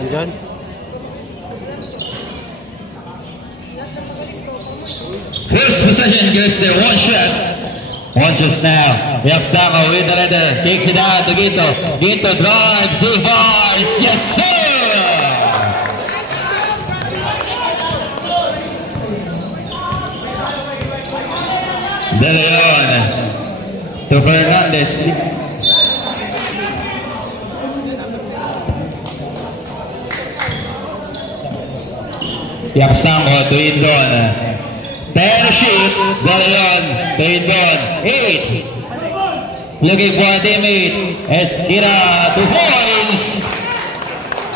Andyan. First possession goes to one shot. One shot now. Yapsamo with the letter. Kicks it out to Ginto. Ginto drives. He fires. Yes, sir! De Leon to Fernandez. Yapsamo to Indon. 10 shoot. De Leon to Indon. 8. Looking for a teammate. Esquira 2 points.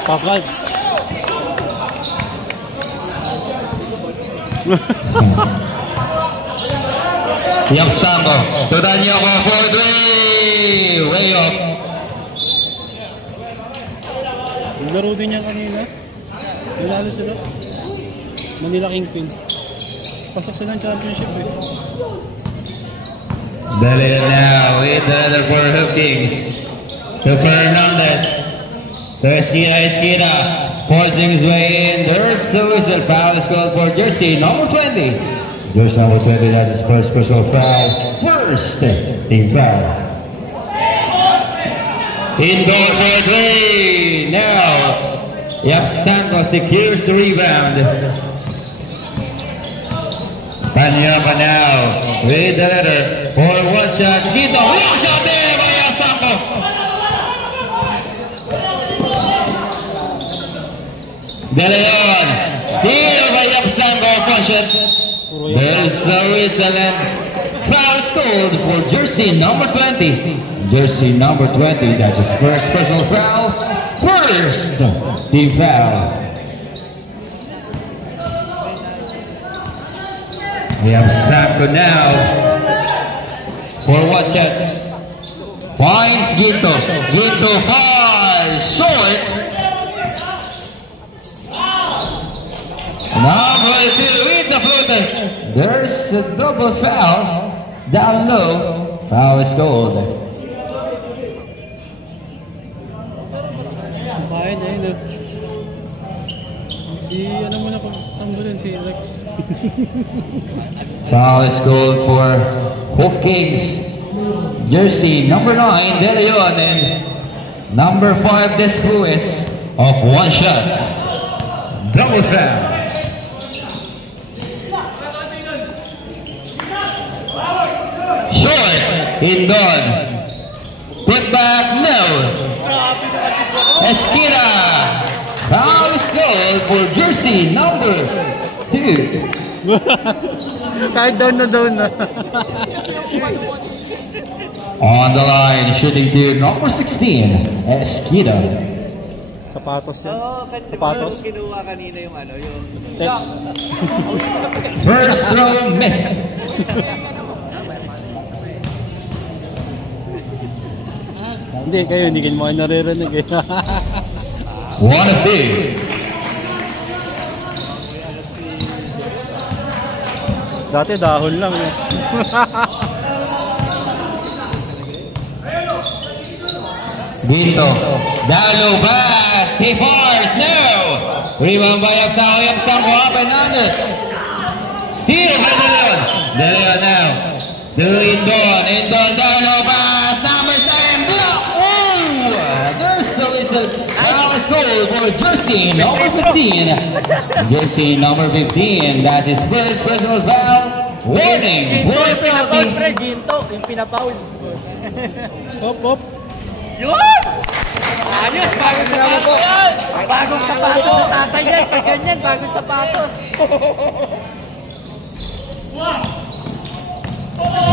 Pagkad. Yapsamo to Danyoko for 3. Way up. Laro din niya kanina. Nilalo sila. Manila Kingpin. Pasok sila ng championship eh. De Leon now with the letter for Hookings. To Fernandez. To Esquira. Forcing his way in. There's a whistle. Foul is called for jersey number 20. Jersey number 20, that's his first personal foul. First team foul. Indoor for 3. Now, Yapsango secures the rebound. Panyama now with the letter for 1 shot. Skito, block shot there by Yapsango. De Leon, steal by Yapsango, 1 shot. There's a whistle and foul scored for jersey number 20. Jersey number 20, that's his first personal foul. First team foul. We have Sanko now for 1 shot. Finds Ginto. Ginto fires short. Number 2 with the floater. There's a double foul down low. Foul is called. Bayan na yun. Si ano muna pagtanggalin si Rex. Foul is called for Hookings. Jersey number 9, De Leon, and number 5, Despues of 1 shot. Double foul. Short, Indon. Put back, no. Esquira. Foul is called for jersey number 2. Kahit down na. On the line, shooting to number 16, Esquira. Sapatos yan. Sapatos? Kinuha kanina yung ano, yung... First throw, miss. Hindi, kayo, hindi kayo mga naririnig eh. 1 of 2. Dati dahon lang eh. Ginto. Down low pass. He fires. No. Rebound by Yapsango. Yapsango up and under. Steal by De Leon. De Leon now. To Indon. Indon down low pass. Number 7. Block. Oh. There's a whistle. Foul is called for jersey number 15. Jersey number 15. That's his first personal foul. Warning. Ginto yung pinapaul, pre. Ginto yung pinapaul. Hop. Yun! Ayos! Bagong sapatos! Bagong sapatos sa tatay yan! Kaganyan, bagong sapatos!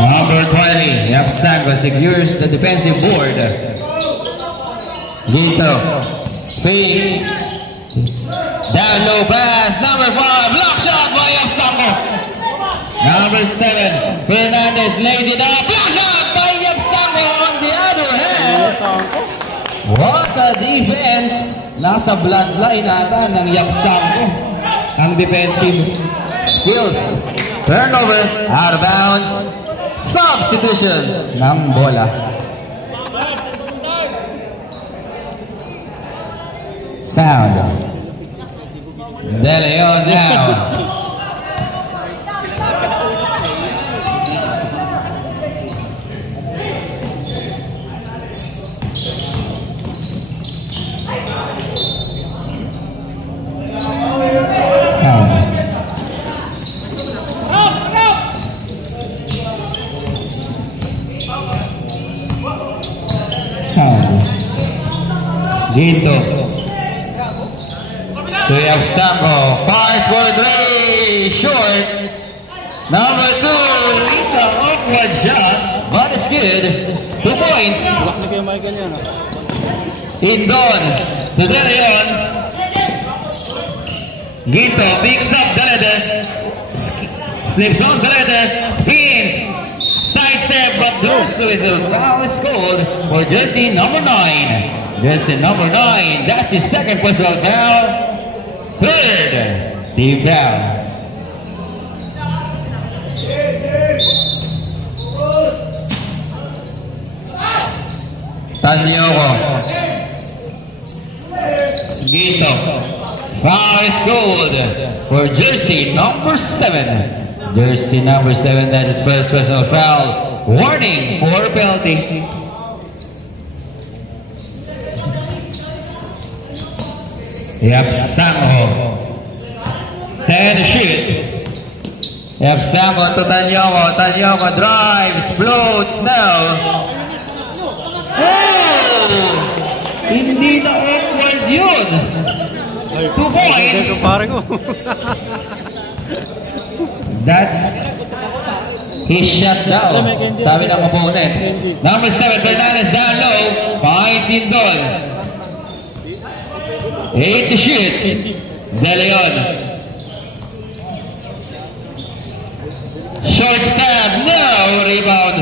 Number 20, Yapsango secures the defensive board. Ginto fakes. Down low pass. Number 5, block shot by Yapsango. Number 7, Fernandez lays it up. Block shot by Yapsango on the other hand. What a defense! Nasa bloodline ata ng Yapsango ang defensive skills. Turnover, out of bounds. Substitution ng bola. Sound. De Leon now. Ginto. So we have Sambo. Fires for 3. Short. Number 2. The awkward shot. But it's good. 2 points. Block na kayo Michael yan. Indon. To De Leon. Ginto picks up Delede. Slips on Delede. Spins. Sidestep. But goes to his foul scored for jersey number 9. Jersey number 9, that's his second personal foul. Third team foul. Tanyoko. Ginto. Foul is good for jersey number 7. Jersey number 7, that is first personal foul. Warning for penalty. Yep, Sambo. 10 to shoot. Yep, Sambo to Tanyoko. Tanyoko drives, floats now. Oh! Hindi na awkward yun. 2 points. Pare ko. That's his shot down. Sabi ng opponent. Number 7, Fernandez down low. Finds Indon. 8 to shoot. De Leon. Short stab. No. Rebound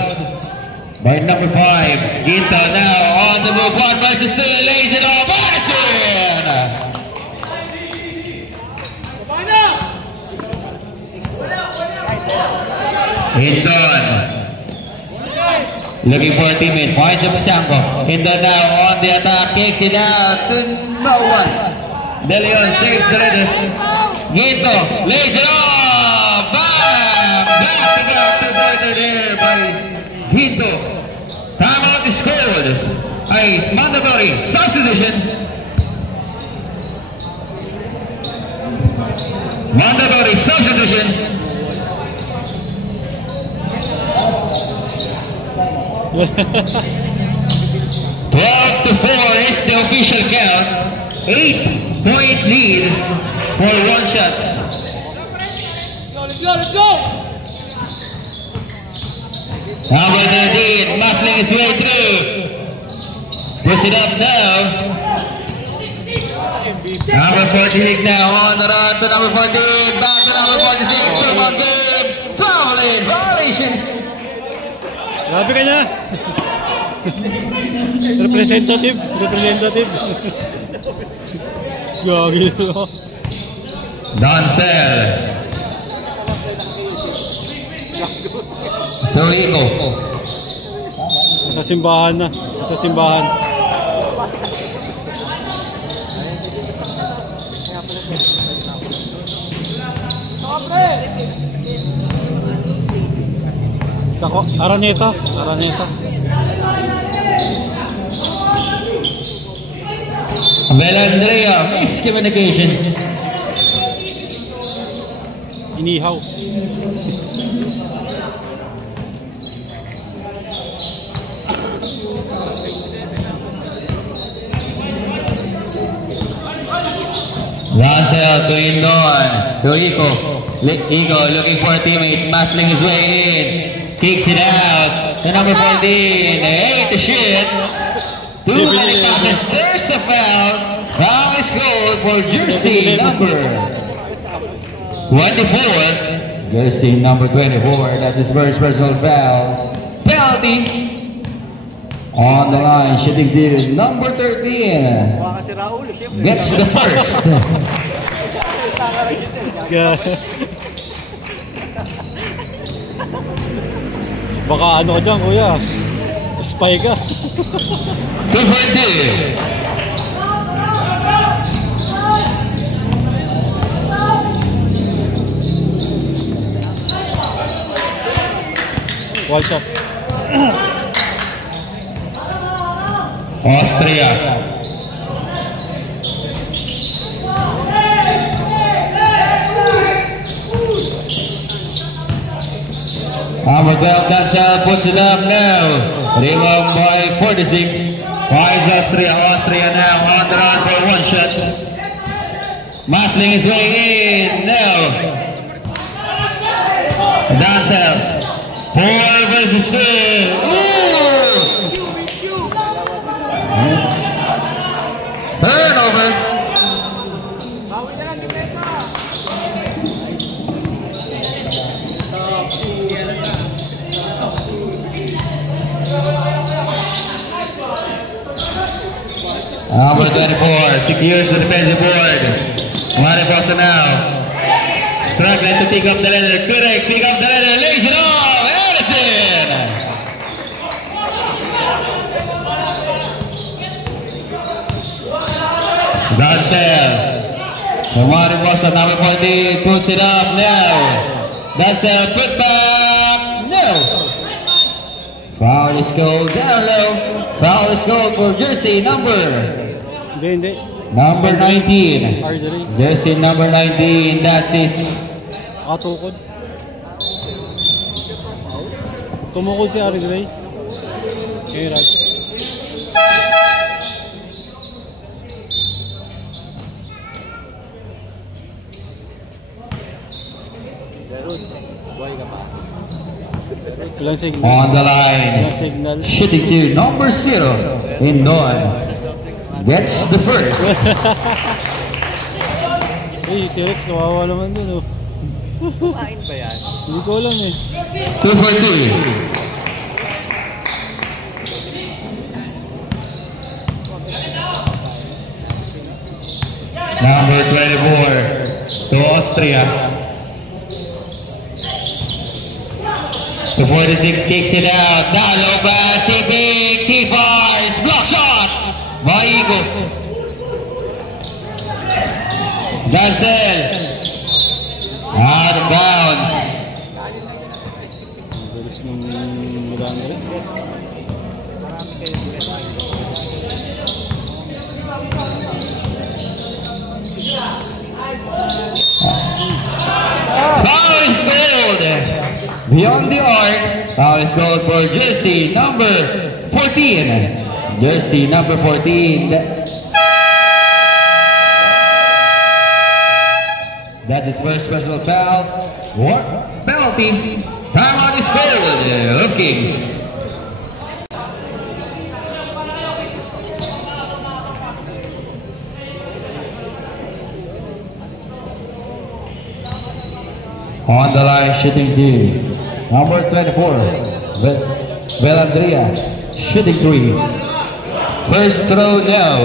by number 5. Ginto now on the move. 1 versus 2. Lays it off. Madison. Indon. Looking for a teammate. Points of Sambo. Indon now on the attack. Kicks it out to no one. De Leon saves the ready. Ginto lays it off. Bam! Back to back to further there by Ginto. Timeout is scored. Ay mandatory substitution. Mandatory substitution. 12 to 4 is the official count. 8-point lead for 1 shots. Let's go! Number 13, muscling his way through. Puts it up now. Number 46 now on the run to number 14. Back to number 46. Still on game. Traveling violation. Grabe ka na. Representative. Gagi. Dancel. Tuiko. Sa simbahan na. Sa simbahan. Sa Araneta. Belandrea, miscommunication. Inihaw. Russell to Indon. To Iko. Iko looking for a teammate. Muscling his way in. Kicks it out. To number 14. 8 to shoot. 2 minute passes. There's a foul. Foul is goal for jersey number 24. Jersey number 24. That's his first personal foul. Penalty. On the line, shooting to number 13. Gets the first. Baka ano ka dyan, kuya? Spy ka. 2 for 2. Wall shot. Austria. Amagel Dansel puts it up now. Rebound by 46. Wise Austria. Austria now on the run for one shot. Masling is way in now. Dansel. 4 versus 2. Turnover. Number 24 secures the defensive board. Mariposa now. Struggling to pick up the leather. Correct. Pick up the leather. Lays it off. Edison. Dansel. For Mariposa, number 40 puts it up now. Dansel put back. No. Foul is called down low. Foul is called for jersey number. Hindi. Number 19. Archery. Jersey number 19. That is. Tukod. Tumukod si Archery. Okay, right. Ilang signal? On the line. Ilang signal? Shooting to number 0 in Don. Gets the first. Si Rex, kawawa naman dun. Kumain ba yan? Hindi ko alam eh. 2 for 2. Number 24 to Austria. The 46 kicks it out. Down low pass. He picks. He fires. Block shot. Maigo. Dansel. Out of bounds. Dalis ng Milano rin. Foul is called. Beyond the arc. Foul is called for jersey number 14. Jersey number 14. That's his first personal foul. What? Penalty. Time on is called. Of Kings. On the line, shooting 2. Number 24, Belandria, shooting 3. First throw now.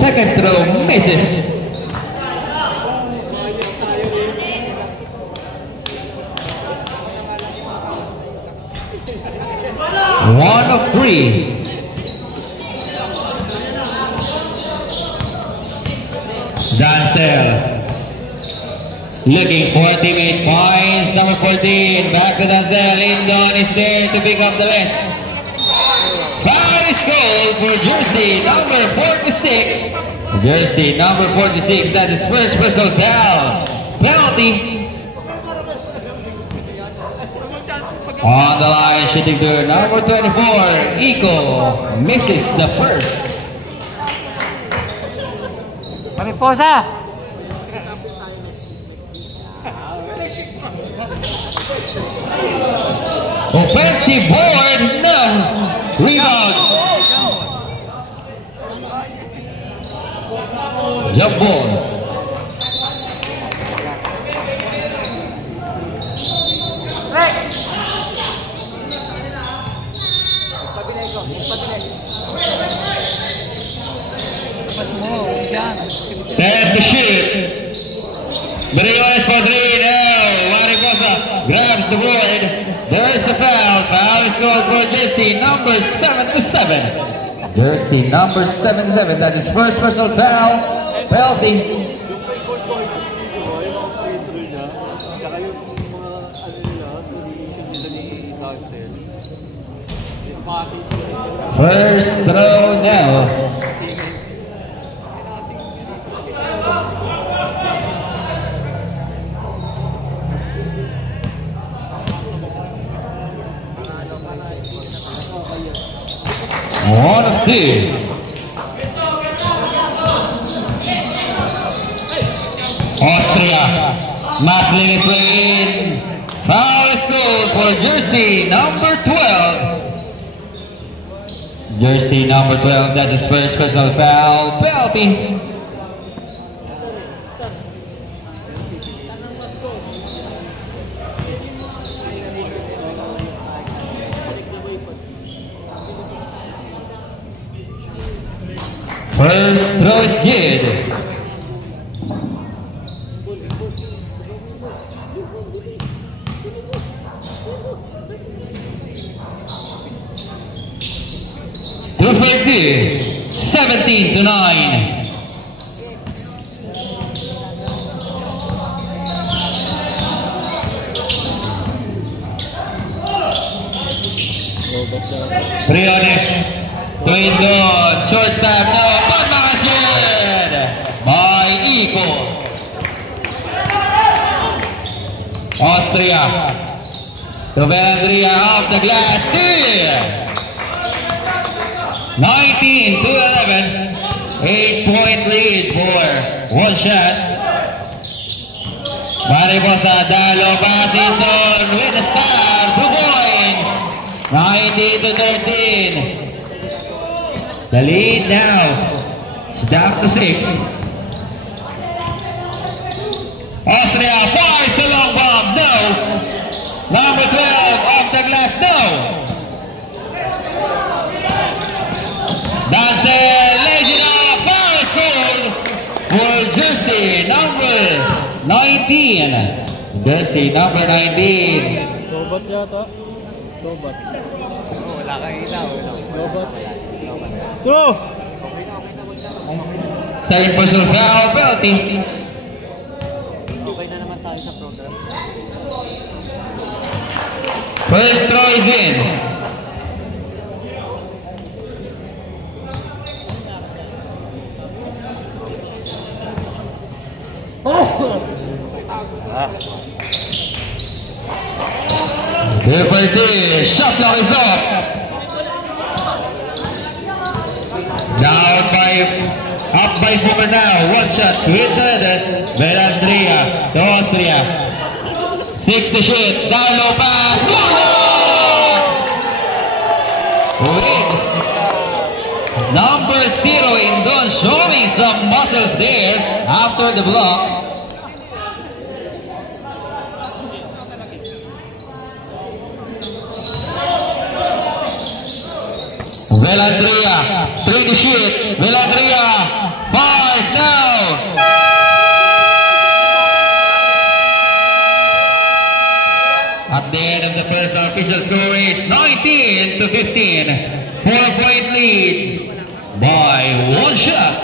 Second throw misses. One of 3. Dansel looking for teammate points. Number 14 back to Dansel. Lindon is there to pick up the rest. Foul is called for jersey number 46. Jersey number 46. That is first personal foul. Penalty. On the line, shooting to number 24, Iko misses the first. Mariposa! Offensive board, no. Rebound. Jump ball. There's the shoot. Briones for 3 now. Mariposa grabs the board. There is a foul. Foul is called scored for jersey number 77. Jersey number 77. That is first personal foul. Penalty. First throw now. One of two. Austria muscling its way in. Foul is called for jersey number 12. Jersey number 12, that's his first personal foul. Penalty. First throw is good. Two for two, 17-9. Briones, twin goal, shortstop, no, pagmakasin by Iko. Austria, to Bellandria off the glass, steal. 19-11, 8-point lead for one shot. Mariposa, Dalo, Basington with a stab, 2 points, 19-13. The lead now is down to 6. Austria fires the long bomb, no. Number 12 off the glass, no. That's a Legend foul scored for jersey number 19. Jersey number 19. Lobat yata. Lobat. Wala kang ilaw. Lobat. True! Second personal foul, penalty. Okay na naman tayo sa program. First throw is in. Liberty, shot clock is up. Now up by 4 now. 1 shot with Bellandria to Austria. 6 to shoot. Down low pass. With number 0 in Don showing some muscles there after the block. Bellandria, 3 to shoot. Bellandria, fires now. At the end of the first, our official score is 19-15. 4-point lead by 1 shot.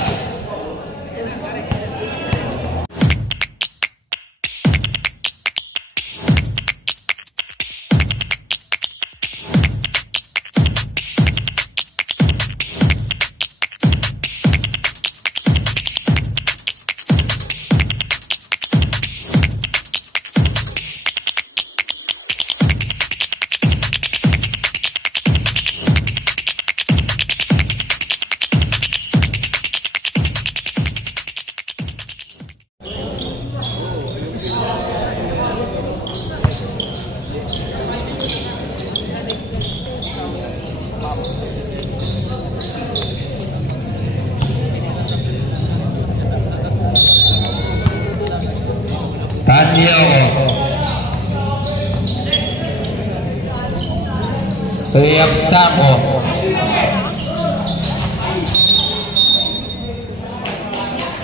Samo.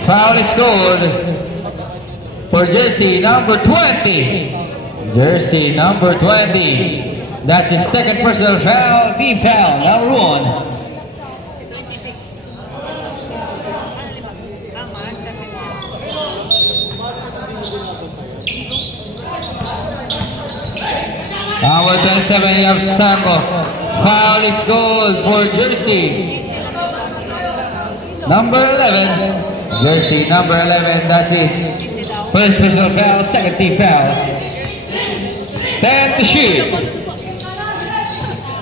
Foul is scored for jersey number 20. Jersey number 20. That's his second personal foul. Team foul, number 1. Number 27, you have Sambo. Foul is goal for Jersey. Number 11, Jersey, number 11, that's his first personal foul, second team foul. 10 to shoot.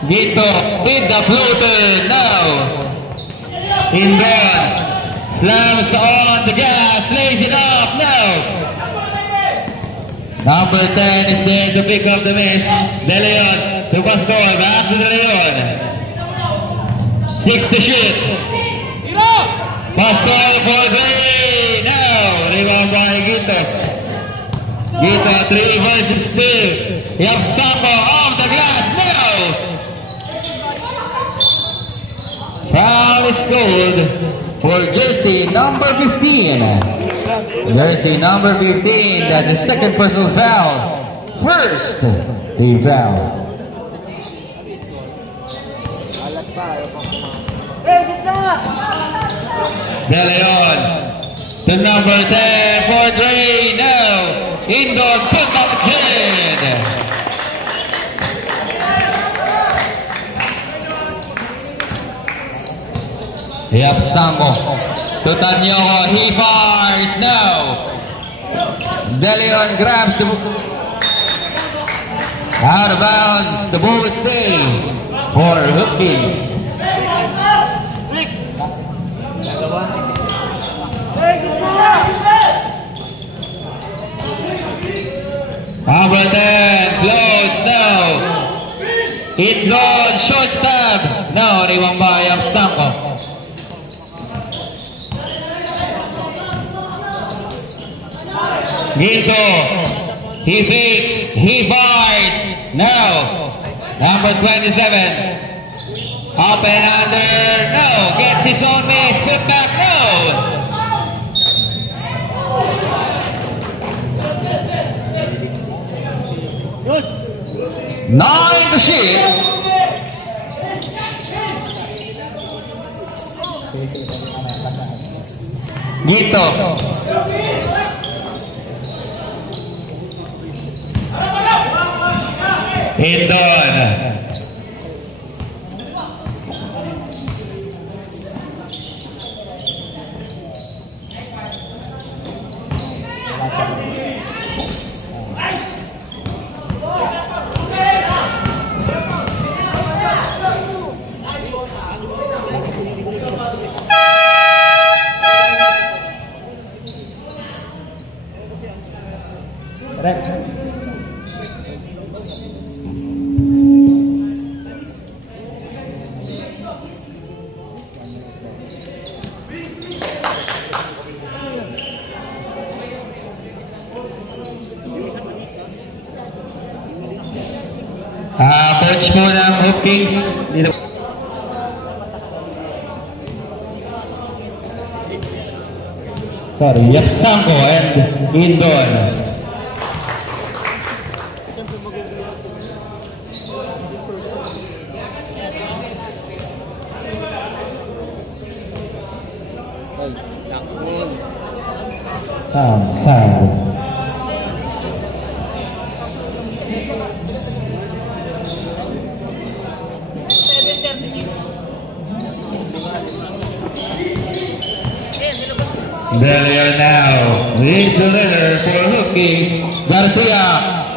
Gito with the floater now. In there. Slams on the gas, lays it up now. Number 10 is there to pick up the miss. De Leon to Pastor, back to De Leon. 6 to shoot. Pastor for 3. Now, rebound by Gito. Gito, 3 versus 2. Yapsako off the glass now. Foul is called for jersey number 15. Jersey number 15, that's his second personal foul. First team foul. De Leon to number 10 for Dre now. Indoor putback is good. Yep, Sambo to Tanyoko, he fires now. De Leon grabs the out of bounds. The ball is free for Hookies. Number 10 floats now. It goes short stab. No, riwang bayang Sambo. Gito, he fakes, he fires, now, number 27, up and under, no, gets his own miss, put back, no. Good. 9 to shoot. Gito. Indon. Coach mo ng Hookings dito. Sorry, Yapsango and Indon. Sango. De Leon now leads the leader for Hookings. Garcia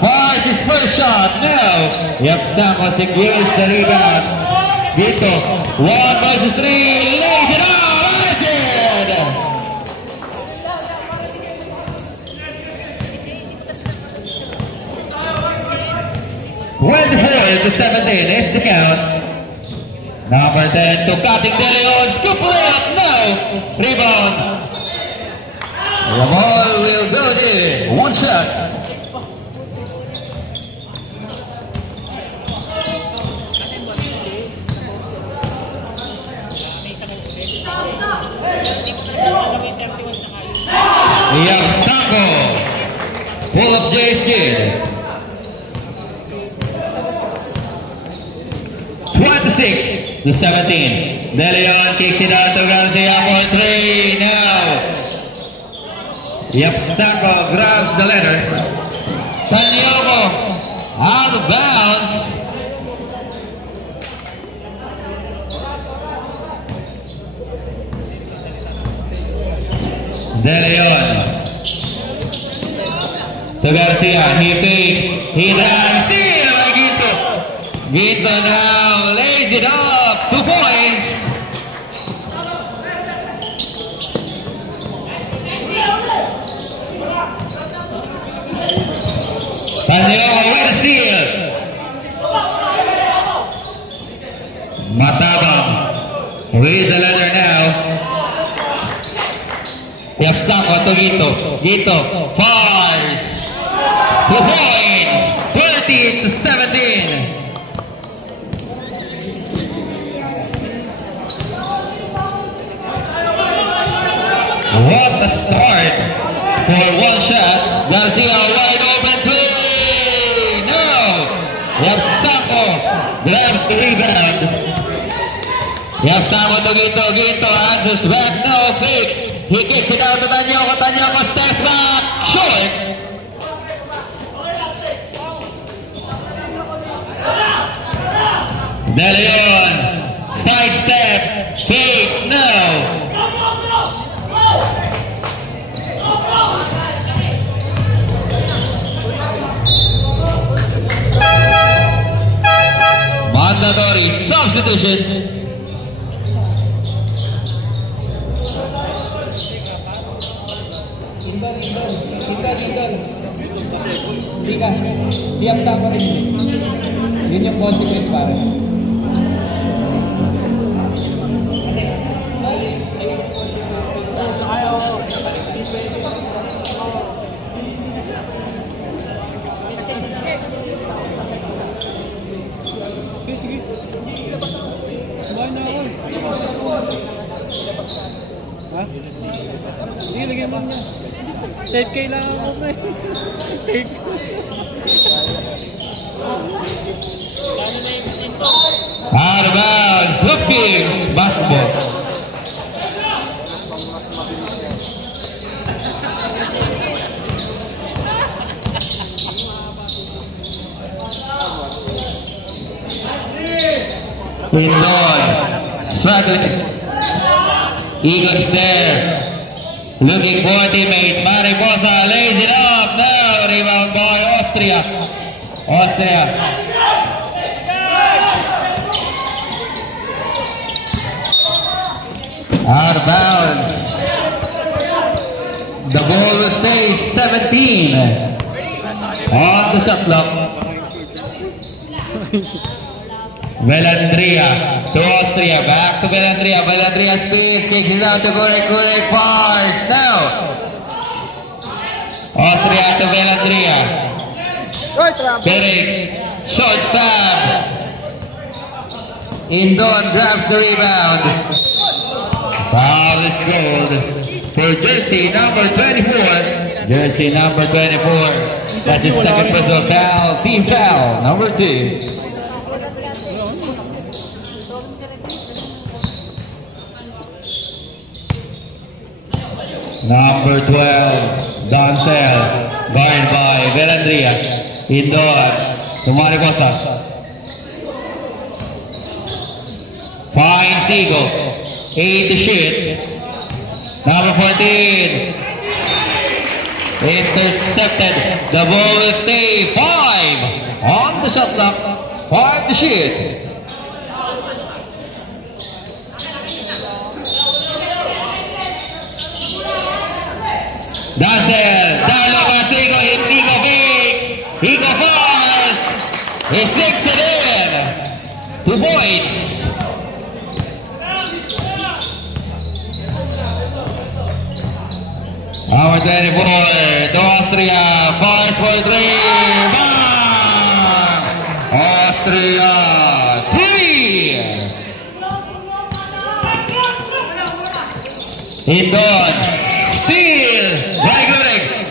fires his first shot now. Yapsango secures the rebound. Gito, 1 versus 3, lays it out, answered. 24-17 is the count. Number 10 to cutting De Leon, scoop layup now. Rebound. The ball will go there. 1 shot. Yapsango. Pull up Jay's kid. 26-17. De Leon kicks it out to Garcia for 3 now. Yapsako grabs the letter. Sanyogo out of bounds. De Leon to Garcia. He fakes. He runs. Steal by Ginto. Ginto now lays it up. 2 points. Sanyogo with a steal. Matabang with the leather now. Yapsako to Ginto. Ginto fires. 2 points. 30-17. What a start for 1 shot. Garcia wide open 3. No. Yapsako grabs the rebound. Yapsako to Ginto. Ginto answers back. No fakes. He kicks it out to Tanyoko. Tanyoko steps back. Short. De Leon sidestep. Fakes. No. Mandatory substitution. Siap tak pa rin. Yun yung consequence para. Okay, sige. Sumahin na ako. Ha? Sige, lagyan mo niya. 10K lang ako, pre. 10K. Out of bounds. Hopkins basketball. Quindon struggling. Eagles there. Looking for teammate. Mariposa lays it up. Now rebound by Austria. Austria. Out of bounds. The ball will stay 17 on the shot clock. Velandria to Austria. Back to Velandria. Velandria spins. Kicks it out to Gurek. Gurek fires. Now Austria to Velandria. Gurek. Short stab. Indon grabs the rebound. Foul is gold for jersey number 24. Jersey number 24. That's his second personal foul. Team foul number 2. Number 12, Dancel, guarded by Velandria. Indon to Mariposa. Fine Seagull. 8 to shoot. Number 14. Intercepted. The ball will stay 5 on the shot clock. 5 to shoot. Dancel. Down low by Seagull. Nico fakes. Nico fires. He sticks it in. 2 points. Number 24 to Austria, fires for 3, bang! Austria, 3! Indon, steal by Gurek.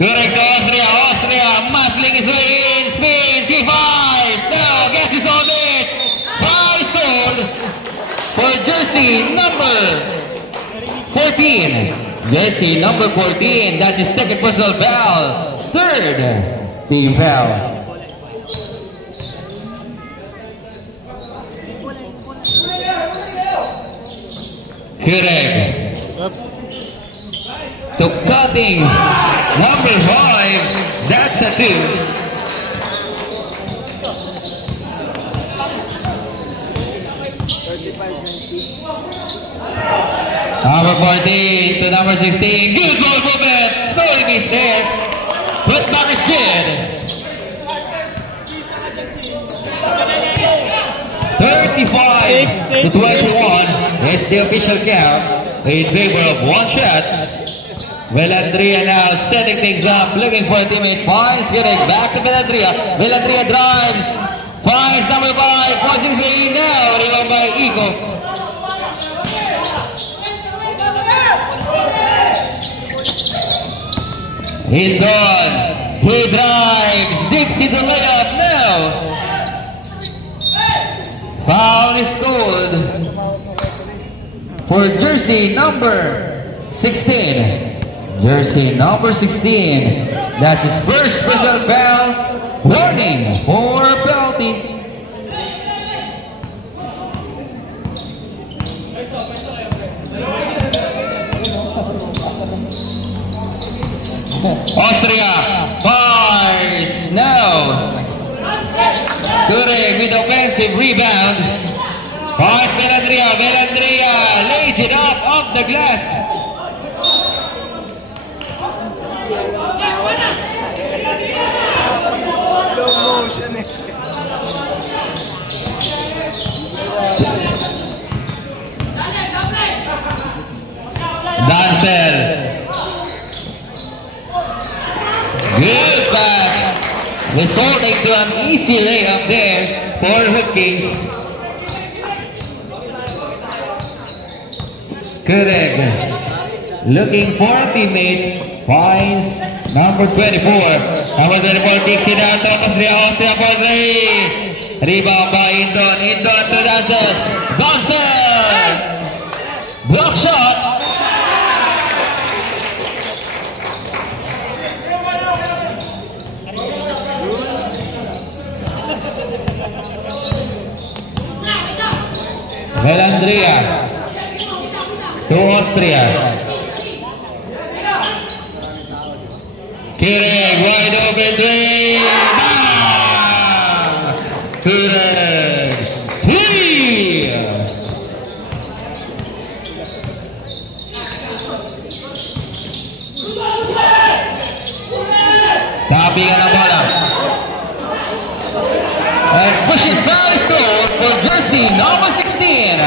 Gurek to Austria, Austria, muscling his way in, spins, he fires, now gets his own it, jersey number 14. Jersey number 14. That's his second personal foul. Third team foul. Kireg to cutting number 5. That's a 2. Number 14 to number 16. Good goal movement. Slowly missed there. Put back his shin. 35 to 21 is the official count in favor of one shot. Velandria now setting things up, looking for a teammate. Finds getting back to Velandria. Velandria drives. Finds number 5. Forcing Zay now. Rebound by Iko. Hindon, he drives, dips into layup now. Foul is called for jersey number 16. Jersey number 16. That's his first personal foul. Warning for penalty. Austria fires now. Kureg with offensive rebound. Fires Velandria. Velandria lays it up off the glass. Slow motion eh. Dancer. Good pass. Resorting to an easy layup there for Hoop Kings. Kureg looking for a teammate. Finds number 24. Number 24 kicks it out. Austria for 3. Rebound by Hindon. Hindon to Dancer. Dancer. Block shot. Velandria to Austria. Kireg wide open 3. Kireg 3. Sabingan ang bola. And pushing foul is scored for jersey number 16.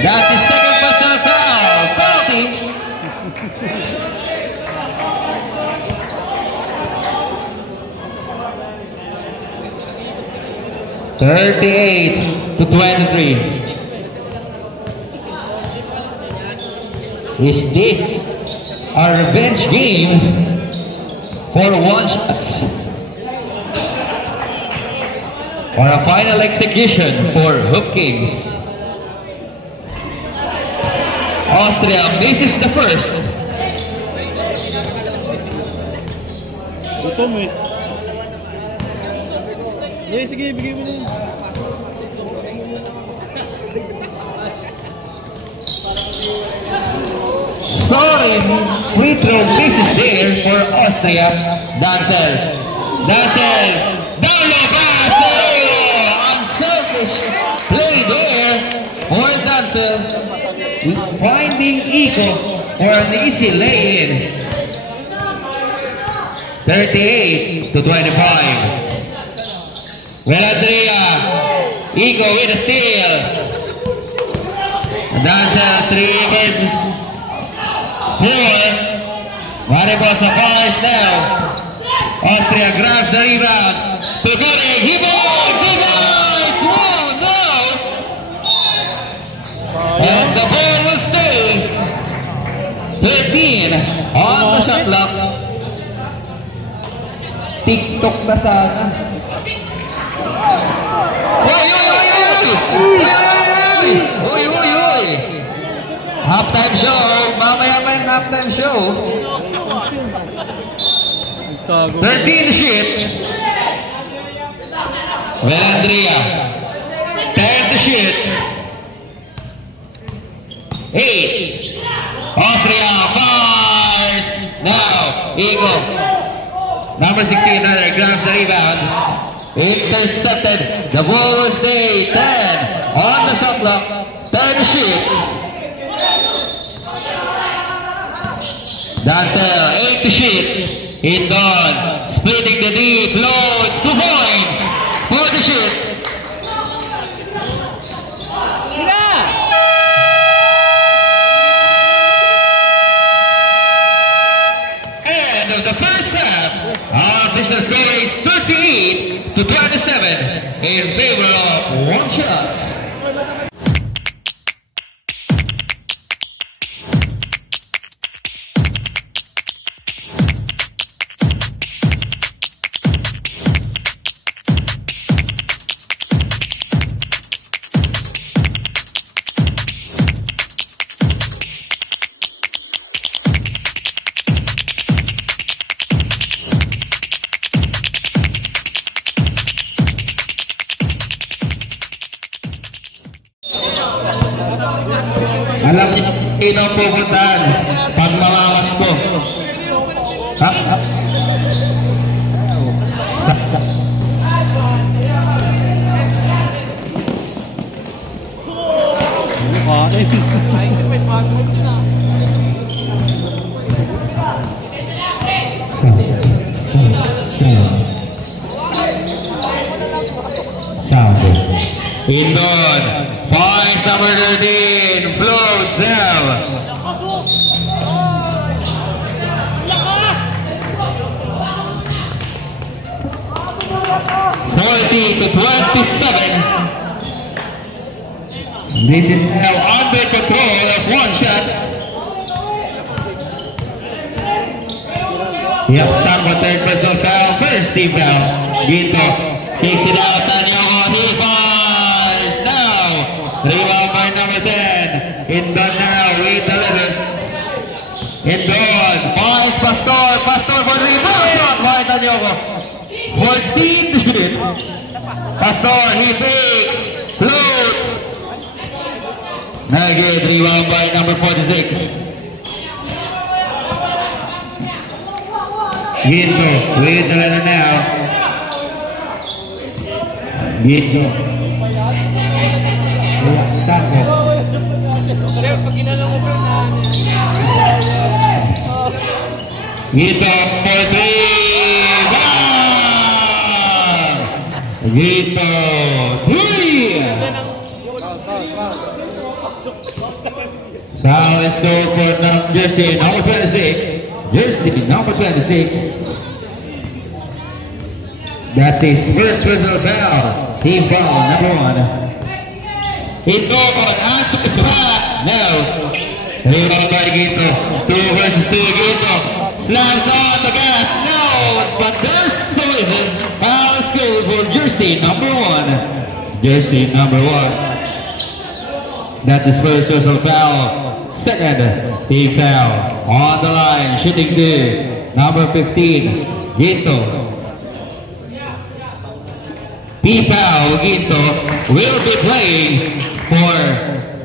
That's his second personal foul. Penalty. (38 to 23). Is this a revenge game for one shots? Or a final execution for Hoop Kings? Austria misses the first. Gutom eh. Sige, bigay mo na. Sorry, free throw misses there for Austria. Dancer. Dancer. Down low pass. Unselfish play there for Dancer. Finding Iko for an easy lay-in. 38 to 25. Velandria, Iko with a steal. Dancer 3 versus 4. Mariposa fires now. Austria grabs the rebound. To Kureg, he balls! Oh no! And the ball will stay. 13 on the shot clock. TikTok na sana. Halftime show. Mamaya may halftime show. Nagtago. 13 to shoot. Velandria. 10 to shoot. 8. Austria fires. Now, Eagle. Number 16 grabs the rebound. Intercepted. The ball will stay 10 on the shot clock. 10 to shoot. Dancel 8 to shoot. Hindon splitting the deep. Loads 2 points. 4 to shoot. End of the first half. Our official score is 38 to 27 in favor of one shots. Alam niyo sino ang pupuntahan pag mamamas ko. Ha? Hindon, points number 13, flows now. To 27. This is now under control of one shots. Yep, Samba third personal foul, first team foul. Ginto kicks it out, Tanyoko, he fires now. Rebound by number 10. Hindon now, with the level. Hindon, finds Pastor, Pastor for the rebound shot by Tanyoko. 14 to shoot. Pastor, he fakes, floats. Again, rebound by number 46. Ginto, with the letter now. Ginto. Started. Ginto for 3. Ginto 3. Now let's go for jersey number 26. Jersey number 26. That's his first personal foul. Team foul number 1. Ginto for an answer to spot. Now, rebound by Ginto. 2 versus 2. Ginto slams on the gas. No, but there's the reason. Foul is good for jersey number 1. Jersey number 1. That's his first personal foul. Second team foul on the line, shooting 2, number 15, Ginto. Team foul, Ginto will be playing for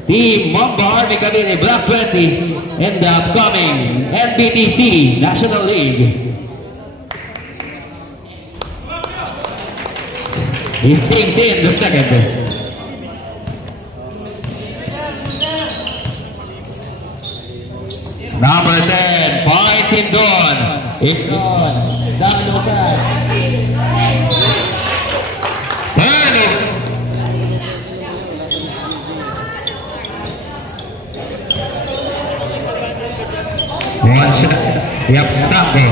Team Mamba Army Cavite Black 20 in the upcoming NBTC National League. He sings in the second. Number 10, points Hindon. Hindon, down the pass. One shot. Yep, Sambo.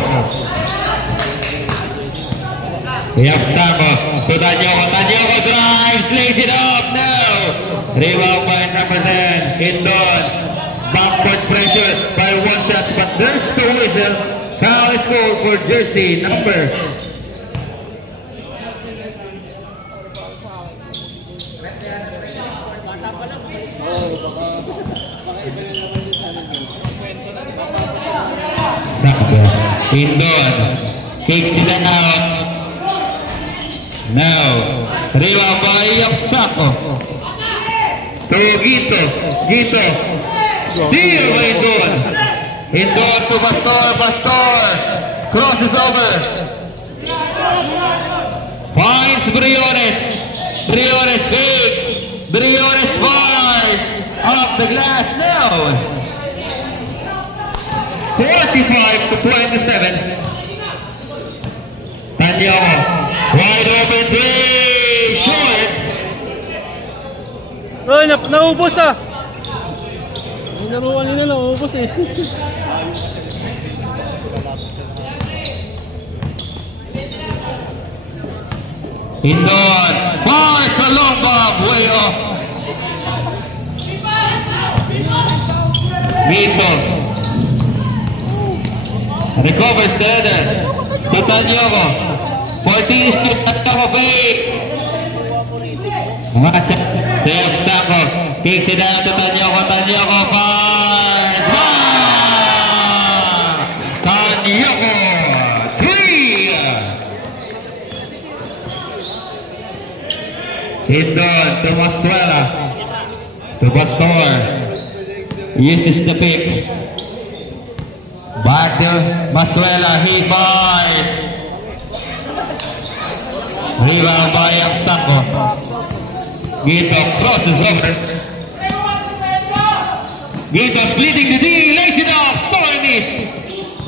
Yep, Sambo. To Tanyoko. Tanyoko drives, lays it up. No. Rebound by number 10, Hindon. Backward pressure by 1 shot, but there's a whistle. Foul is called for jersey number. Hindon kicks it out. Now, rebound by Yapsako. To Gito. Gito. Steal by Hindon. Hindon to Pastor. Pastor crosses over. Finds Briones. Briones fakes. Briones fires. Off the glass now. 45 to 27. Tanyawa. Wide open three. Short. Ay, naubos ah. Yung naruan nila naubos eh. Hindon. Fires a long bomb. Way off. Vito. Recovers the header. To Tanyawa. 40 shoot. Tanyawa fakes. Matcha. Dave Sako. Kicks it out to Tanyawa. Tanyawa fires. Bang! Tanyawa. 3. Hindon to Masuela. To Pastor. Uses the pick. Back to Masuela. He fires. Rebound by Yapsako. Gito crosses over. Gito splitting the D. Lays it off. Sorry miss.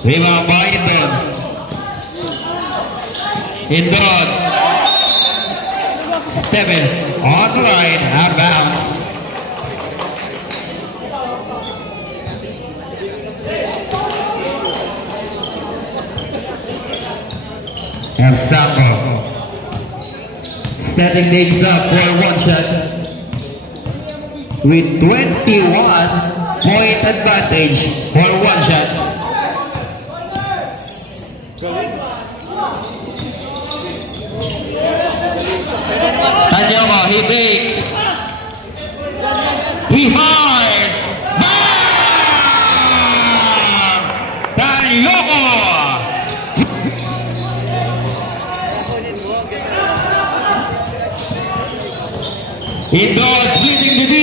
Rebound by Hindon. Hindon. Steven on the line. Out of bounds. Yapsako. Setting things up for one shot with 21-point advantage for one shots. Tanyawa, he takes. He fires. Bang! Tanyawa! Hindon splitting the D.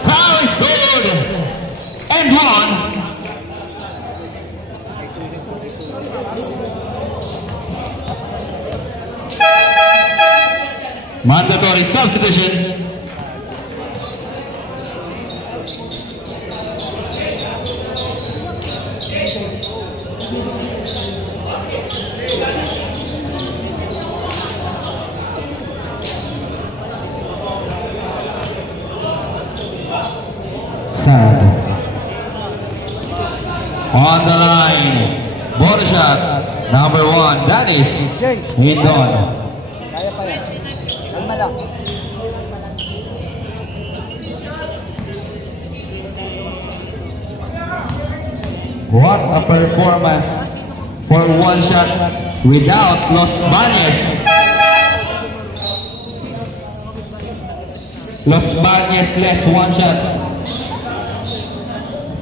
Power is good. And one. Mandatory substitution. On the line, border shot, number 1, Danis Hindon. Kaya pa yan. Kalma lang. What a performance for one shot without Los Bañez. Los Bañez less one shots.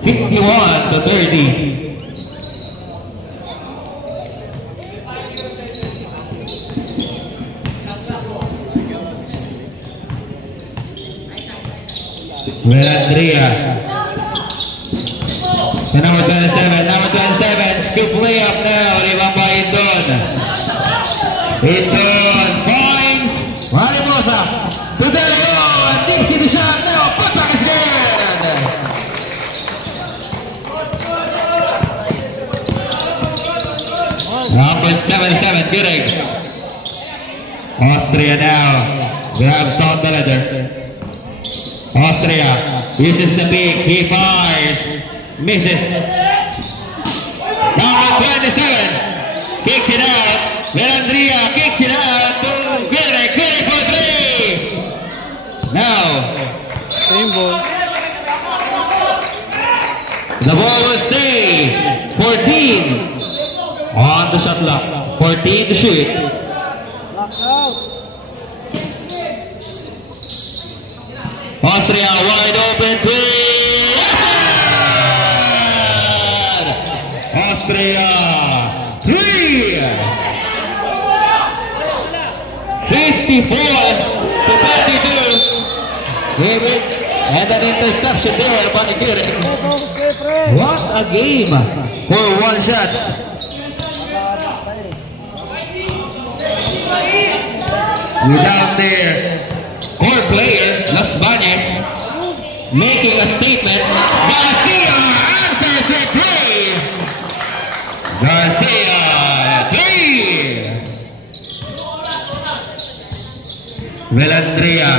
51 to 30. Andrea. Number 27, scoop layup now. Rebound by Hindon. Hindon finds Mariposa. To De Leon. Deep city shot now. Putback is good. Number 77, Kireg. Austria now grabs on the leather. Austria uses the pick. He fires. Misses. Number 27 kicks it out. Andrea kicks it out to Kireg. Kireg for 3. Now. Same ball. The ball will stay. 14 on the shot clock. 14 to shoot. Austria wide open three. to 22. And an interception there by Giri. What a game for one shot. Without their core player, Las Bañez, making a statement. Garcia answers it 3. Garcia 3. Velandria.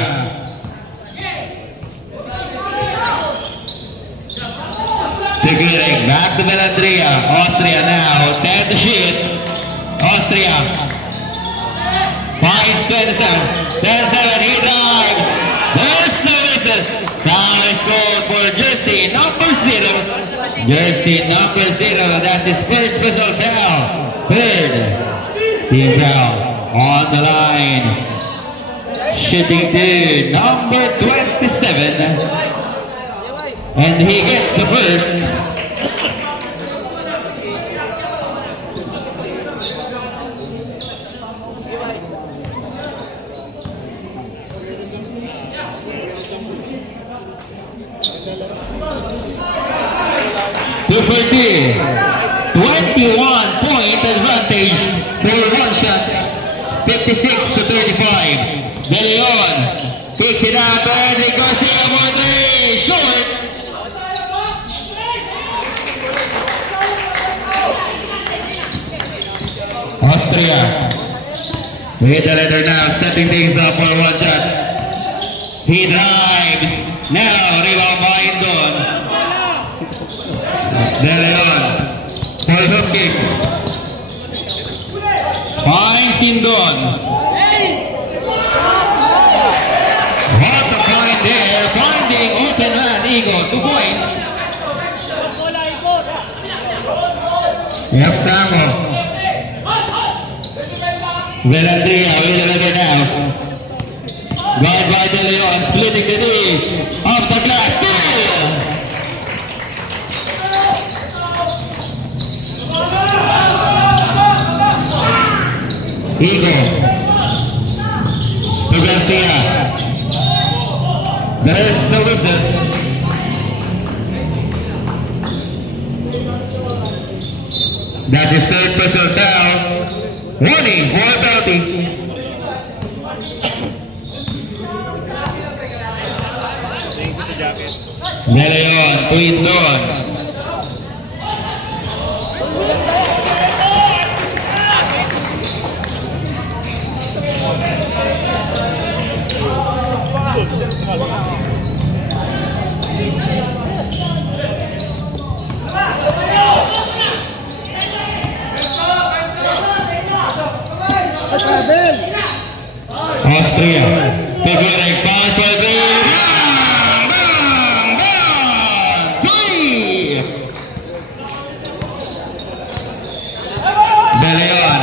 Figuring back to Velandria. Austria now 10 to shoot. Austria finds 27. 10-7. He drives. There's no whistle. Now it's goal for jersey number 0. Jersey number 0. That's his first whistle foul. Third team foul on the line. Shooting to number 27. And he gets the first. To 21-point advantage for one shots. 56 to 35. De Leon picks it up and Garcia for 3. Short. Austria with the letter now, setting things up for one shot. He drives. Now rebound by Indon. De Leon for hook kicks. Finds Indon. What a point there. Finding open man, Igo. 2 points. Yep, Sambo. Velandria with the letter now. Guard by De Leon, splitting the knee. Off the glass, steal! Igo. To Garcia. There's the whistle. That's his third personal foul. Warning for penalty. De Leon to Indon. Austria figuring pass for 3. Bang! Bang! Bang! 3. De Leon.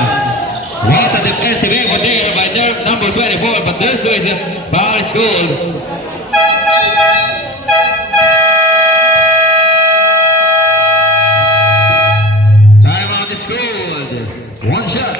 What a defensive effort there by number 24, but this is foul is called. Timeout is called. One shot.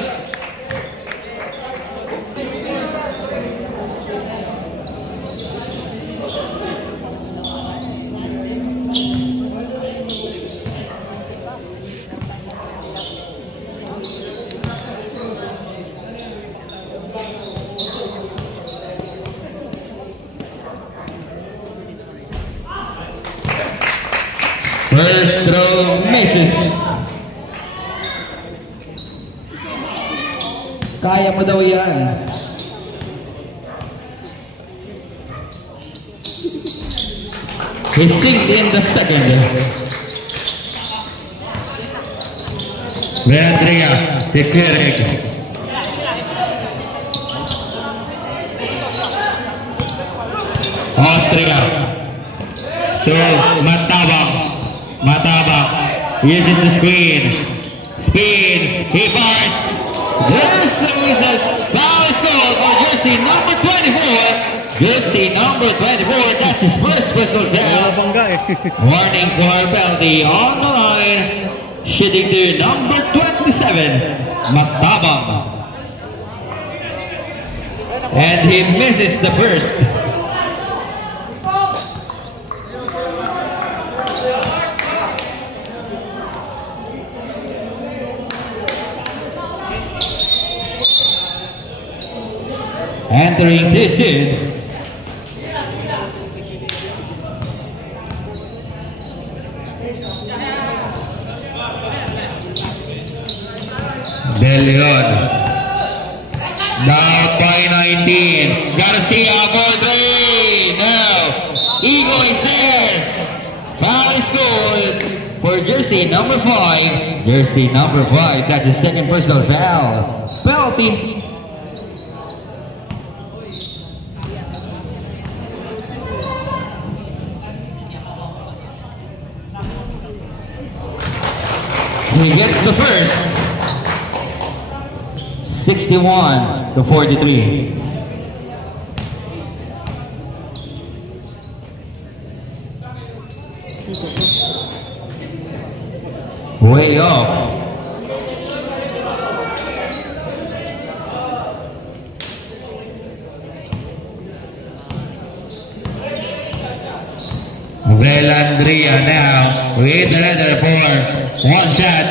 First throw misses. Kaya mo daw yan. He sinks in the second. Velandria, Figuring. Austria to Matabang. Matabang uses the screen. Spins. He fires. There's the whistle. Foul is called for jersey number 24. Jersey number 24. That's his first whistle down. Warning for penalty on the line. Shooting to number 27. Matabang. And he misses the first. Entering this in, De Leon. Now by 19. Garcia for three. Now Ego is there. Foul is good for jersey number 5. Jersey number 5. That's his second personal foul. Penalty. He gets the first. 61 to 43. Way off. Velandria now with another 4. One shot.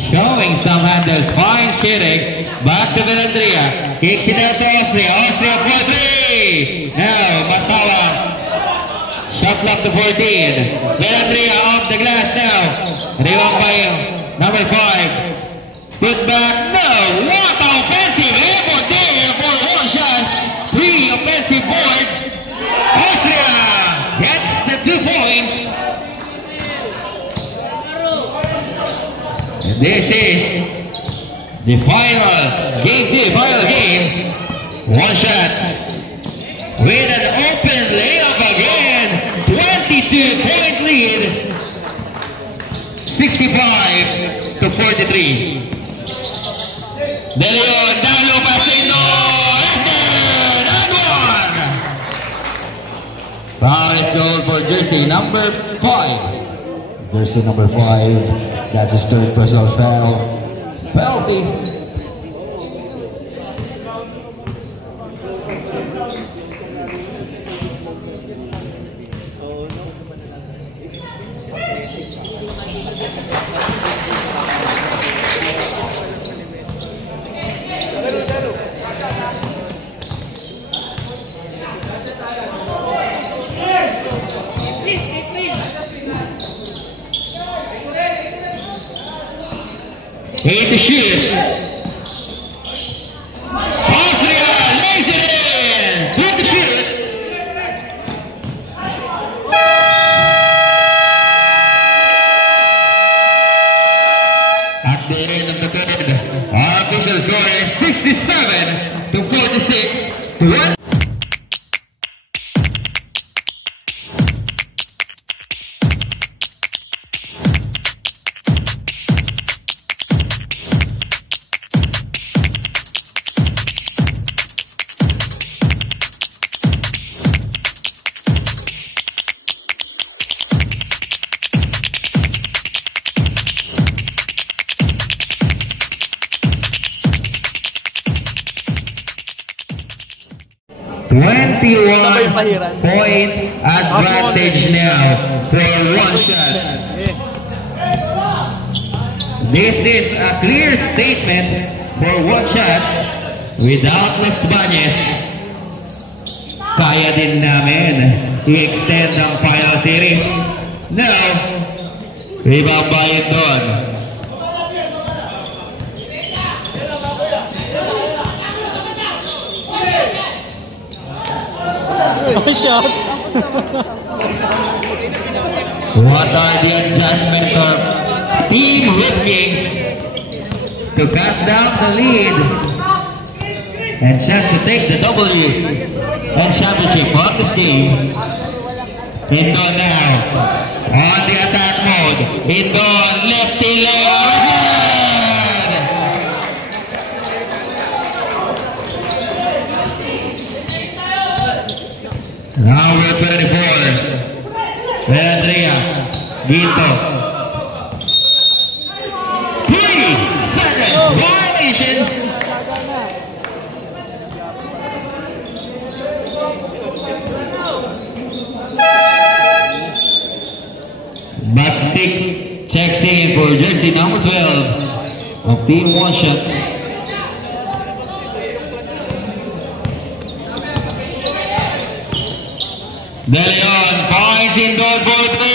Showing some handles. Fine skating. Back to Velandria. Kicks it out to Austria. Austria for 3. Now Matawa. Shot clock to 14. Velandria off the glass now. Rebound by number 5. Put back. No. What offensive effort there for 1 shot. 3 offensive boards. Austria gets the 2 points. And this is the final game. 1 shot. With an open layup again. 22-point lead. 65 to 43. De Leon, down low pass to Indo. And one. Foul is goal for jersey number 5. Jersey number 5. That's his third personal foul. Penalty. Eight to shoot. Austria lays it in. 2 to shoot. At the end of the third, our official score is 67 to 46 to 1. Point advantage now for 1 shot. This is a clear statement for 1 shot. Without Los Bañez, kaya din namin i-extend ang final series. Now, ibabayad doon. Shot. What are the adjustments of Team Red Kings to cut down the lead and chance to take the W and championship of this game? Indon now on the attack mode. Indon lefty layup. Number 34, Velandria, Ginto. 3 seconds violation. Batsik checks in for jersey number 12 of Team One Shots. De Leon finds indoor for 3.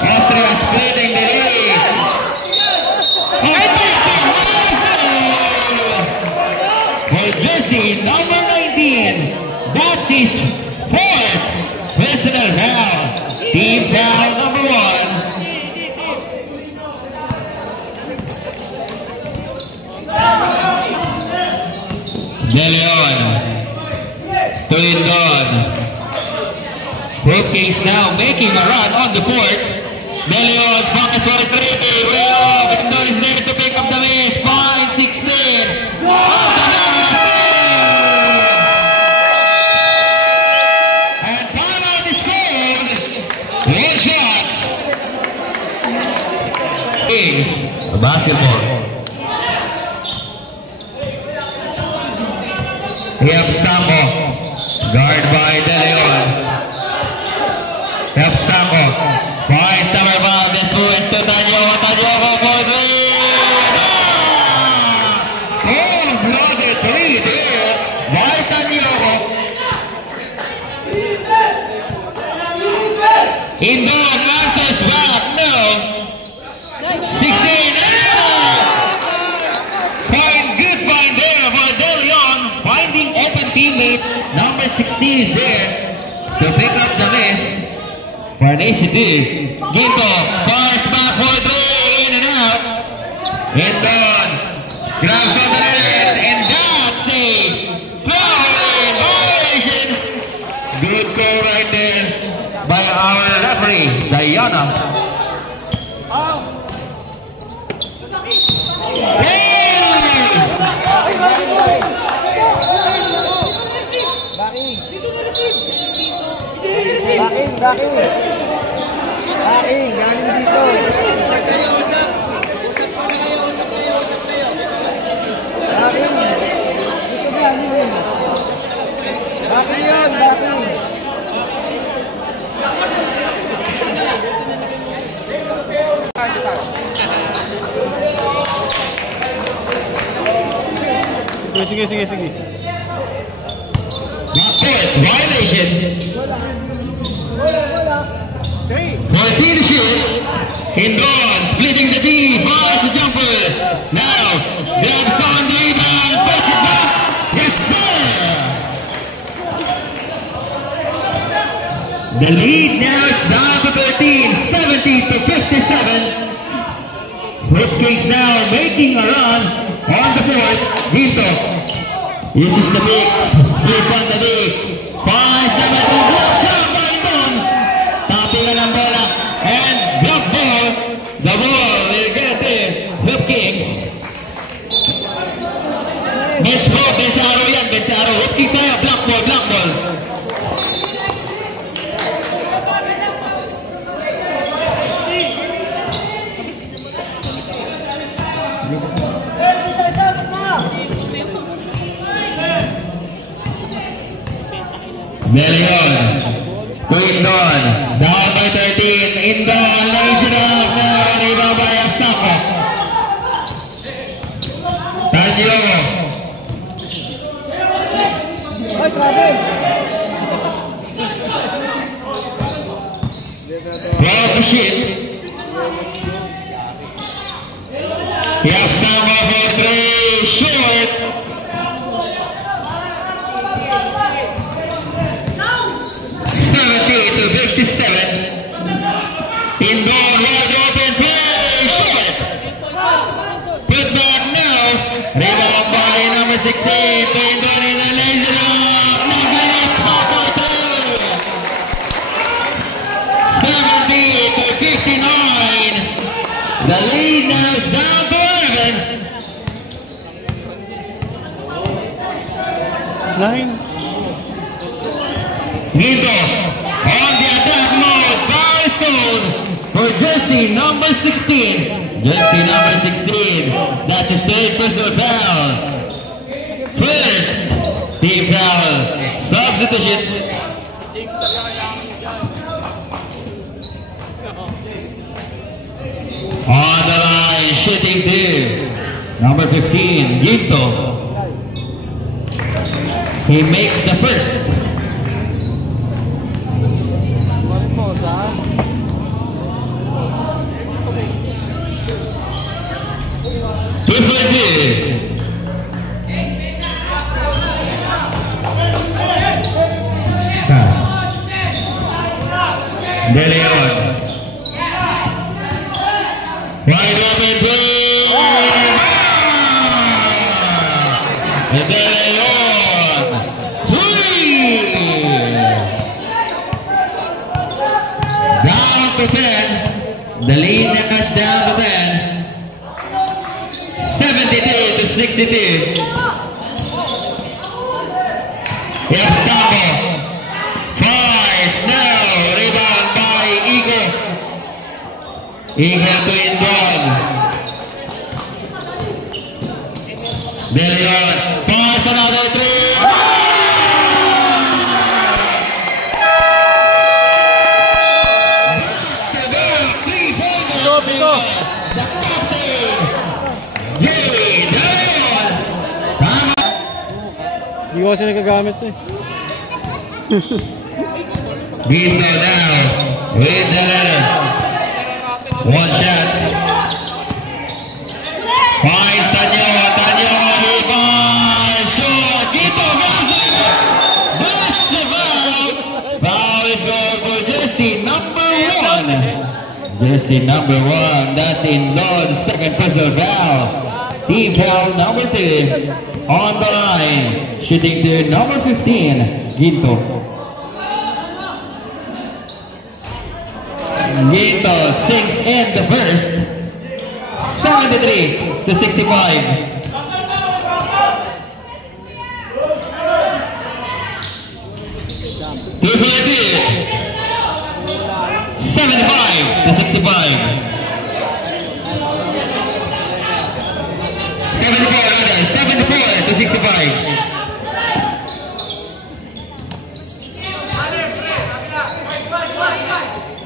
Austria splitting the lead. For jersey number 19, that's his 4th personal foul. Team foul number 1. De Leon to Lindon. Brookings now making a run on the court. De Leon focus for 3. Way off. Lindon is there to pick up the miss. 5-16. Off the basket. And timeout is called. 1 shot. Kings basketball. Sambo, guard by De Leon. Sambo, points number 5, this moves to Tanyoko for 3. Blocked 3 there by Tanyoko. Indoor answers back, no. 16, good find there for De Leon. Finding open teammate number 16 is there to pick up the miss for Nation 2. Ginto fires back for 3, in and out. And done. Grabs on the net, and that's a violation. Good goal right there by our referee, Diana. Baking, galing dito. Baking, dito galing. Baking yun, baking. Sige. Backcourt violation. 14 to shoot. Hindon splitting the D. Fires the jumper. Now, grabs on the rebound. Puts it back. Yes, sir. The lead now is down to 13. 70 to 57. Brookings now making a run on the fourth. Ginto uses the big. Splits on the D. Fires the middle. Block shot by Hindon. Ng bola and block ball. The ball will get there. Brookings. Bench arrow yan. Bench arrow. Brookings tayo. Block ball. De Leon. Quindon. Down by 13. Indon. Lays it up. Rebound by Absako. Tanyoko. Proud to shoot. Absako for 3. Short. 70 to 57. Indoor wide open play. Short. Put back now. Rebound by number 16. To Indoor in the lays it up. Number is for 2. 70 to 59. The lead now is down to 11. 9. Ginto on the attack mode. Foul is called for jersey number 16. Jersey number 16. That's his third personal foul. First Substitution. On the line, shooting two. Number 15, Ginto. He makes the first. Two for two. De Leon. Wide open three. And De Leon. Three. Down to 10. The lead is down to 10. 72 to 62. Yapsamo. Fires now. Rebound by Eagle. Eagle to Indon. De Leon. Fires another three. The captain. Yay, De Leon. Tama. Hindi ko kasi nagagamit to eh. Ginto now with the letter. One shot. Finds Tanyawa. Tanyawa rebound. Shot. Ginto grabs it. That's the foul. Foul is going for jersey number 1. Jersey number 1. That's in Lord's second personal foul. Team foul number 2. On the line. Shooting to number 15. Ginto. Ginto sinks in the first. 73 to 65. Two for two. 75 to 65. 74 rather. 74 to 65.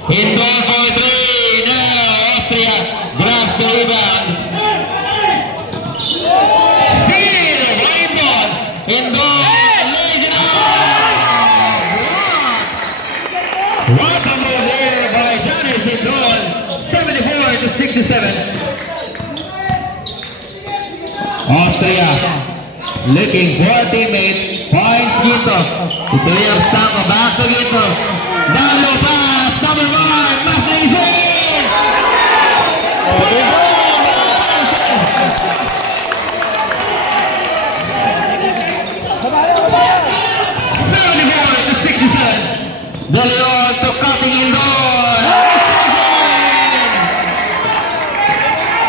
Indon for three. Now Austria grabs the rebound. Steal. Rebound. Indon lays it off. What a move there by Janis Indon. 74 to 67. Austria looking for a teammate. Points Ginto. Ito yung Sako. Back to Ginto. Down low pass. Number 1. Masling Zane. 74 to 67. De Leon to cutting indoor.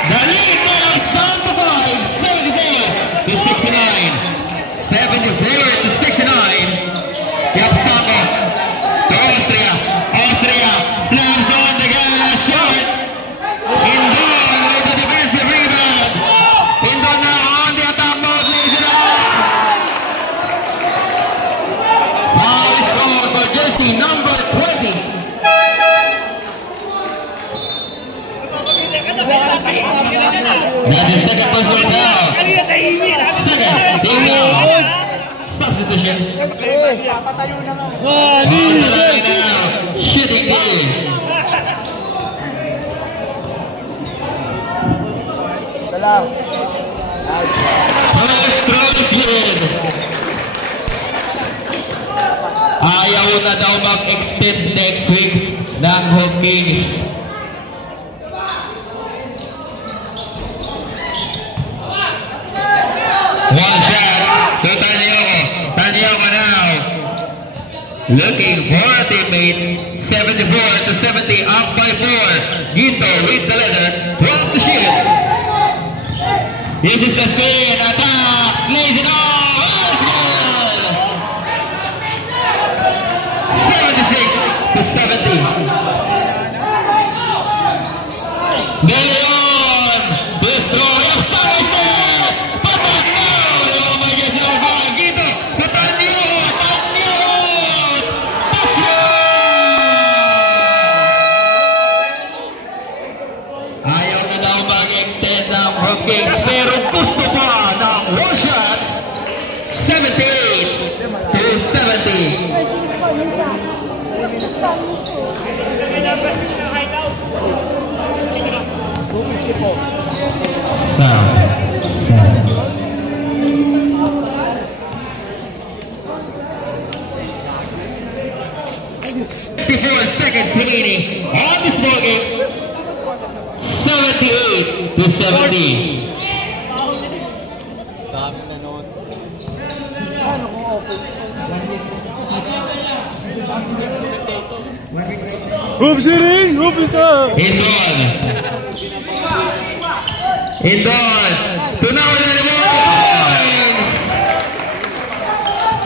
The lead now is down to 5. 74 to 69. 74 to 69. Yapsako to Austria. Austria slams on the gas. Short. Indon with the defensive rebound. Indon now on the attack mode. Lays it up. Foul is called for jersey number 20. That is second personal foul. Second, team foul. Substitution. On the line now, shooting team. Strong lead. Ayaw na daw mag-extend next week ng Home Kings. One shot to Tanyawa. Tanyawa now. Looking for a teammate. 74 to 70. Up by 4. Ginto with the letter. Drop the shoot. This is the screen. Attack. Lays it off. It's good. 76 to 70. De Leon. Destroy. Upside down. Patak now. Oh my God. Ginto. Tanyawa. Tanyawa. Seconds remaining on this ball game. 78 to 70. Dami na noon. Ano kung open? Hoops it in! Hoops up! Indon. Tunawan na mo!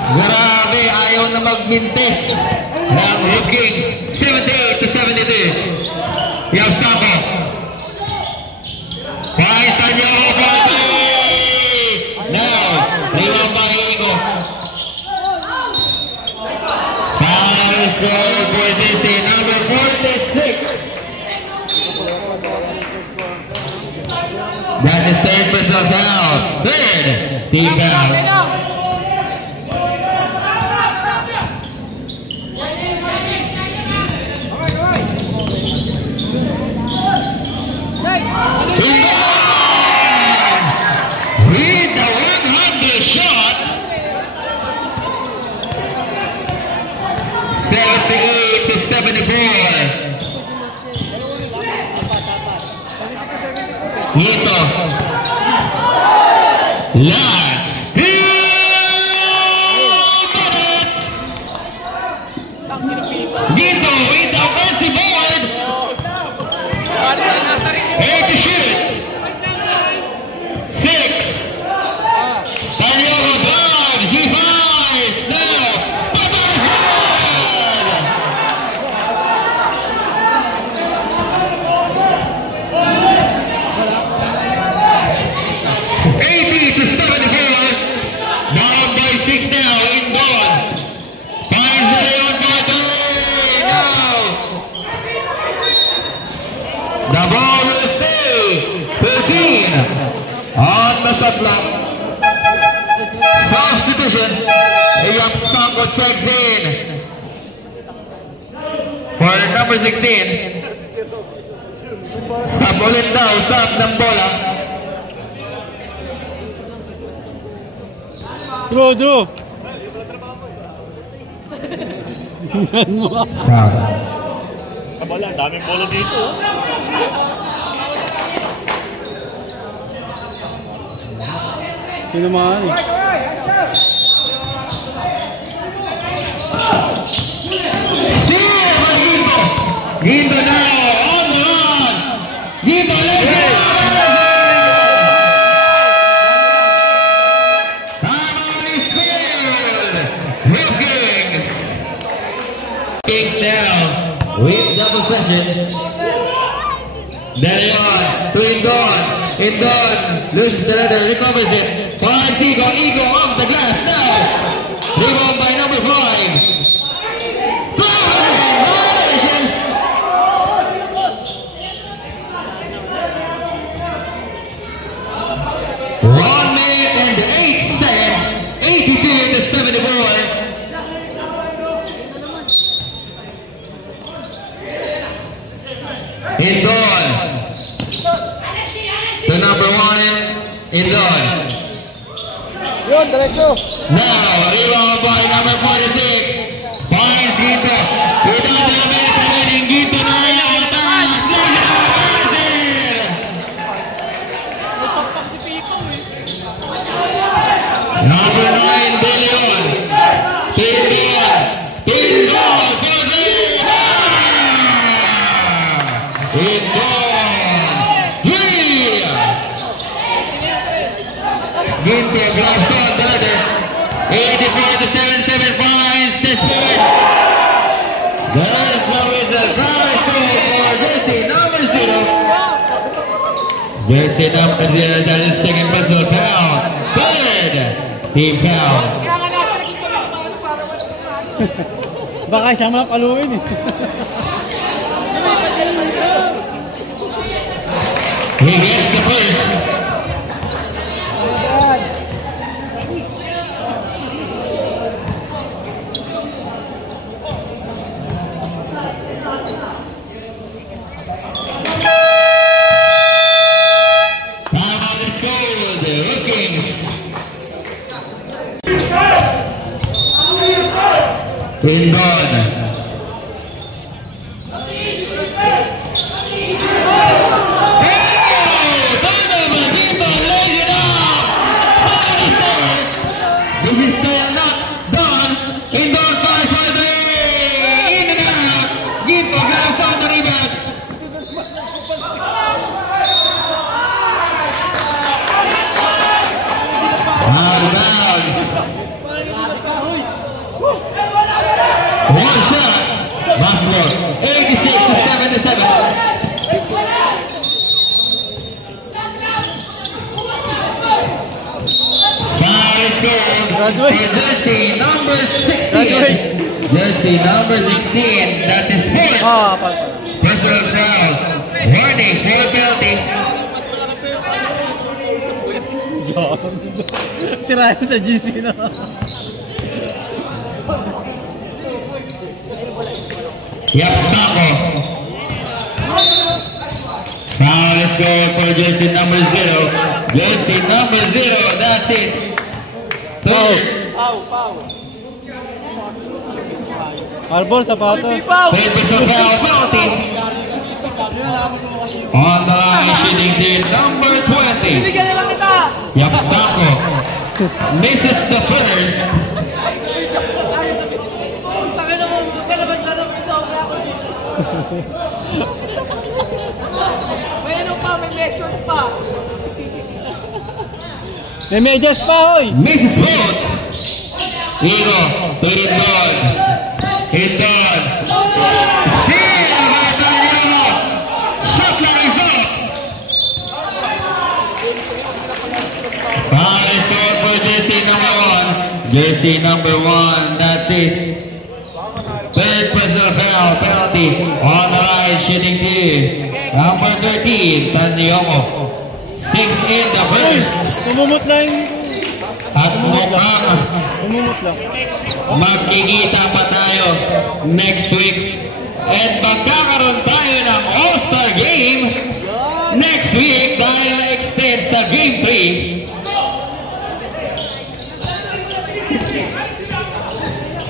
Grabe, ayaw na magmintes ng Rip Kings. 78 to 72. Yapsako. Pakistan niyo ako, Bobby! Now, rebound by Igo. Final score for this in number 46. That's his third personal foul. Third team foul. With the one-handed shot, 78 to 74. Ito. Last few minutes. Dito with the offensive board. And to shoot. 6. Panyogo Bob. He fires. Now. Babasag. 80 to 74. Down by 6 now. Inbound. Finds the Leon Patrick. Now. The ball will stay. 13. On the shot clock. Substitution. Yapsako checks in. For number 16. Sub ulit daw. Sub ng bola. Draw! Sub. Wala, daming bola dito. Sino naman eh? Gito now on the run. Gito let's go. Time is filled. Rip Kings down with double session. Then on to Indon. Indon loses the letter, recovers it. Finds Igo. Igo off the glass now. Rebound by number 5. Indon to number 1 Indon. Yun, diretso. Now, rebound by number 46. Finds Gito. Gito na namin panaling Gito na yan. Mataas. Lagi na Martin. Number 9 Billion. Tindon. Tindon. Ginty grabs on the ladder. 84 to 77 finds the split. The answer is a try for jersey number 0. Jersey number 0, that is second personal foul. Third team foul. Baka siya mapaluin eh. He gets the first. Indon. This is still not done. Indon fires for three. In and out. Ginto grabs on the rebound. Out of bounds. One shot. Basketball. 86-77. Jersey number 16. Jersey number 16. That is fourth. Personal foul. Warning. Foul penalty. Tirahin mo sa GC na. Yapsako. Foul is going for jersey number 0. Jersey number 0. That is third. Arbol, sapatos. Third personal foul penalty. On the line, shooting team number 20. Yapsako misses the footers. May medyas pa, hoy! Misses both. Igo, Indon. Indon. Steal by Daniela. Shot clock is up. Foul is scored for jersey number 1. Jersey number 1. That's his third personal foul penalty. On the line, shooting team number 13, Tanyongo. 6 in the first. Kumumot lang. At mukhang Kumumot lang. magkikita pa tayo next week. At magkakaroon tayo ng All-Star Game next week dahil na-extend sa Game 3.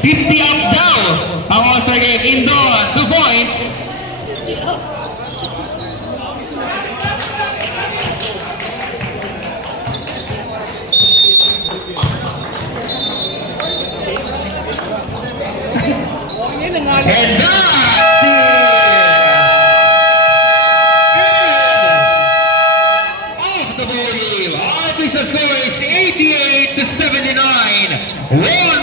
50 up down ang All-Star Game. Indon, 2 points. And that's the end of the ball game. Our official score is 88-79.